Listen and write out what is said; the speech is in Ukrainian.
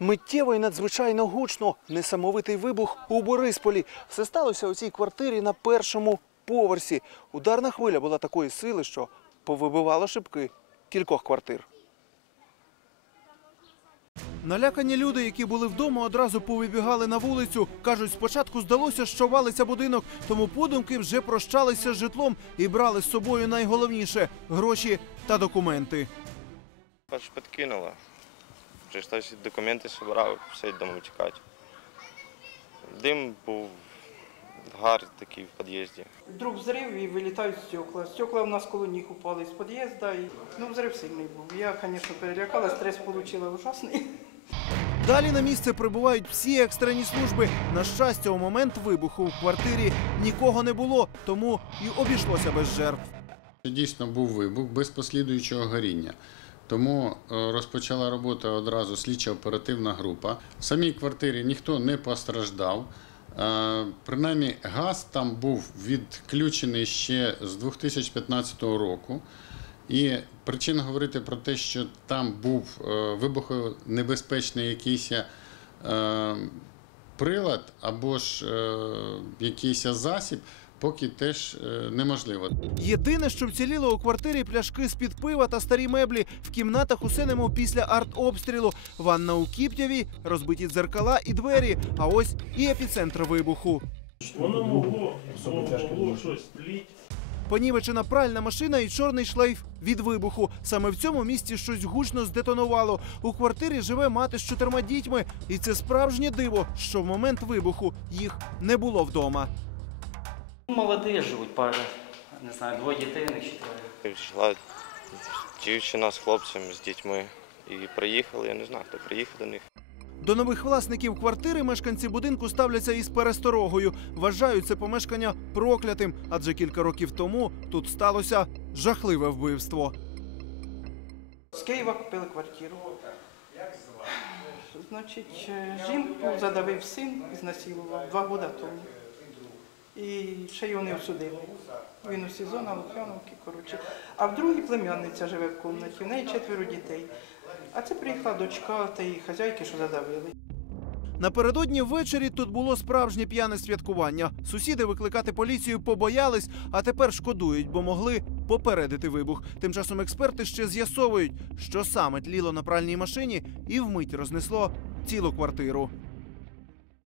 Миттєво і надзвичайно гучно. Несамовитий вибух у Борисполі. Все сталося у цій квартирі на першому поверсі. Ударна хвиля була такої сили, що повибивала шибки кількох квартир. Налякані люди, які були вдома, одразу повибігали на вулицю. Кажуть, спочатку здалося, що валиться будинок, тому подумки вже прощалися з житлом і брали з собою найголовніше гроші та документи. Аж підкинуло. Прийшлося документи зібрав, все дому тікати. Дим був гар такий в під'їзді. Вдруг взрив і вилітають стекла. Стекла в нас коло ніг упали з під'їзду. І, ну, взрив сильний був. Я, звісно, перелякалась, стрес отримала ужасний. Далі на місце прибувають всі екстрені служби. На щастя, у момент вибуху в квартирі нікого не було, тому і обійшлося без жертв. Дійсно був вибух без послідуючого горіння. Тому е, розпочала робота одразу слідчо-оперативна група. В самій квартирі ніхто не постраждав. Е, Принаймні, газ там був відключений ще з 2015 року. І причин говорити про те, що там був е, вибухонебезпечний якийсь прилад або ж якийсь засіб, поки теж е, неможливо. Єдине, що вціліло у квартирі пляшки з-під пива та старі меблі в кімнатах усе немов після артобстрілу. Ванна у Кіптяві, розбиті дзеркала і двері. А ось і епіцентр вибуху. Воно могло, могло щось тліть. Понівечена пральна машина і чорний шлейф від вибуху. Саме в цьому місці щось гучно здетонувало. У квартирі живе мати з чотирма дітьми, і це справжнє диво, що в момент вибуху їх не було вдома. Молоді живуть, пара, не знаю, двоє дітей, чи троє. Прийшла дівчина з хлопцем, з дітьми. І приїхали, я не знаю, хто приїхав до них. До нових власників квартири мешканці будинку ставляться із пересторогою. Вважають це помешкання проклятим, адже кілька років тому тут сталося жахливе вбивство. З Києва купили квартиру. Значить, е, жінку задавив син, знасилував два роки тому. І ще його не осудили. Він у СІЗО на Лук'яновці, коротше. А в другій племянниця живе в кімнаті, в неї четверо дітей. А це приїхала дочка тієї хазяйки, що задавили. Напередодні ввечері тут було справжнє п'яне святкування. Сусіди викликати поліцію побоялись, а тепер шкодують, бо могли попередити вибух. Тим часом експерти ще з'ясовують, що саме тліло на пральній машині, і вмить рознесло цілу квартиру.